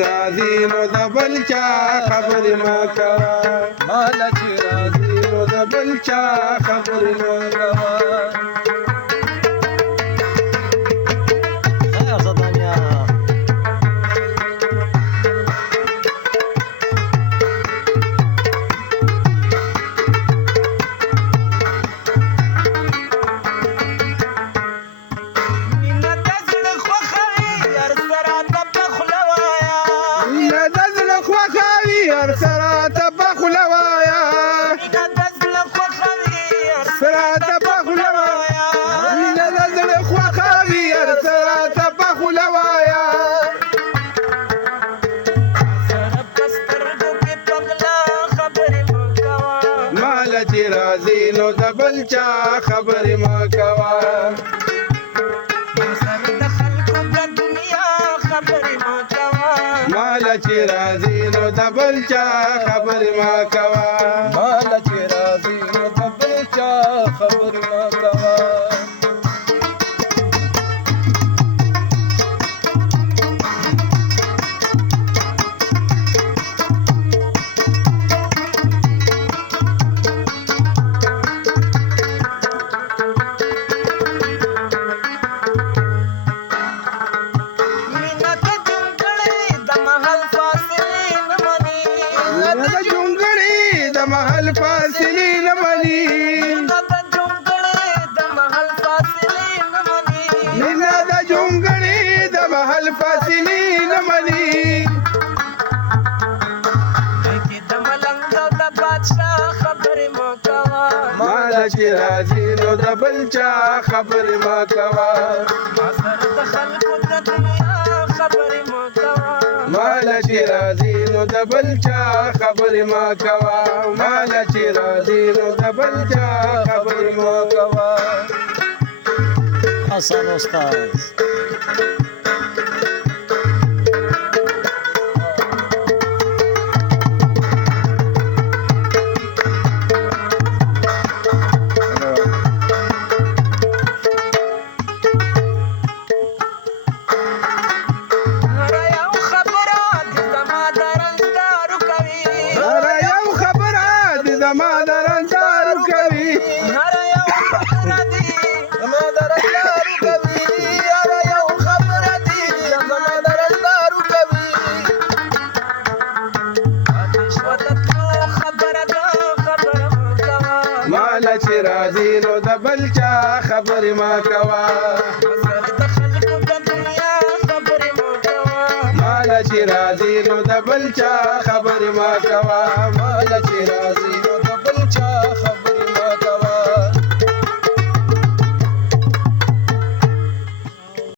راځي نو د بل چا خبرې مه کوه مال چې راځي نو د بل چا خبرې مه کوه چې راځي نو د بل چا خبرې مه کوه مال چې راځي نو د بل چا خبرې مه کوه مال چې راځي نو د بل چا خبرې مه کوه محل فاصلې نه مني مینا د جونګړې د محل فاصلې نه مني مال چې راځي نو د بل چا خبرې مه کوه مال چې راځي نو د بل چا خبرې مه کوه مال چې راځي نو د بل چا خبرې مه کوه حسن استاد زما درنځار کوي هر یو خبره دي زما درنځار کوي هر یو خبره دي زما درنځار کوي آتش وتلو خبره ده خبره مال چې راځي نو د بل چا خبرې مه کوه مال چې راځي نو د بل چا خبرې مه کوه مال